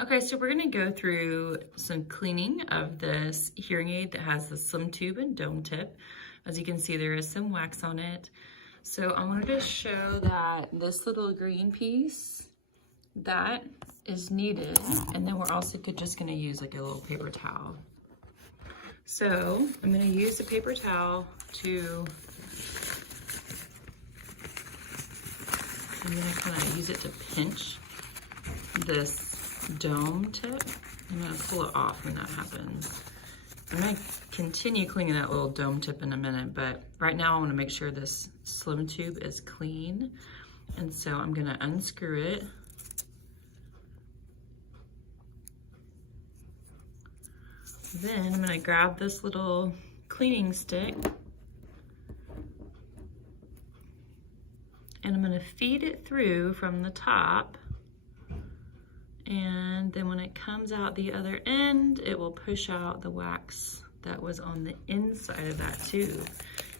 Okay, so we're gonna go through some cleaning of this hearing aid that has the slim tube and dome tip. As you can see, there is some wax on it. So I wanted to show that this little green piece, that is needed. And then we're also just gonna use like a little paper towel. So I'm gonna use the paper towel I'm gonna kind of use it to pinch this dome tip. I'm gonna pull it off when that happens. I'm gonna continue cleaning that little dome tip in a minute, but right now I wanna make sure this slim tube is clean. And so I'm gonna unscrew it. Then I'm gonna grab this little cleaning stick and I'm gonna feed it through from the top. And then when it comes out the other end, it will push out the wax that was on the inside of that tube.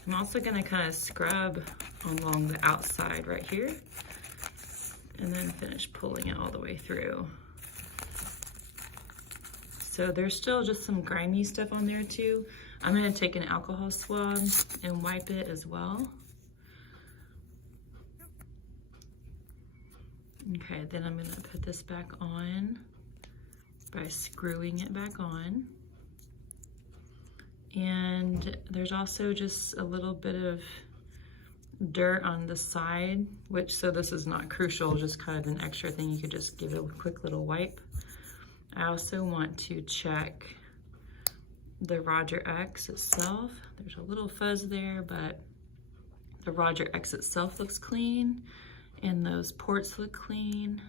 I'm also gonna kind of scrub along the outside right here and then finish pulling it all the way through. So there's still just some grimy stuff on there too. I'm gonna take an alcohol swab and wipe it as well. Okay, then I'm gonna put this back on by screwing it back on. And there's also just a little bit of dirt on the side, so this is not crucial, just kind of an extra thing. You could just give it a quick little wipe. I also want to check the Roger X itself. There's a little fuzz there, but the Roger X itself looks clean. And those ports look clean.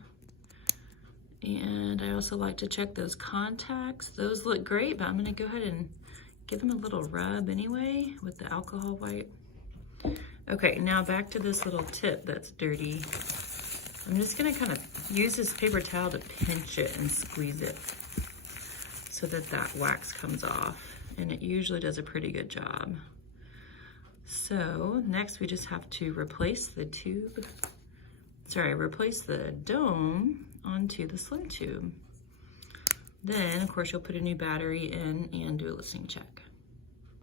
And I also like to check those contacts. Those look great, but I'm gonna go ahead and give them a little rub anyway with the alcohol wipe. Okay, now back to this little tip that's dirty. I'm just gonna kind of use this paper towel to pinch it and squeeze it so that that wax comes off. And it usually does a pretty good job. So next we just have to replace the dome onto the slim tube. Then, of course, you'll put a new battery in and do a listening check.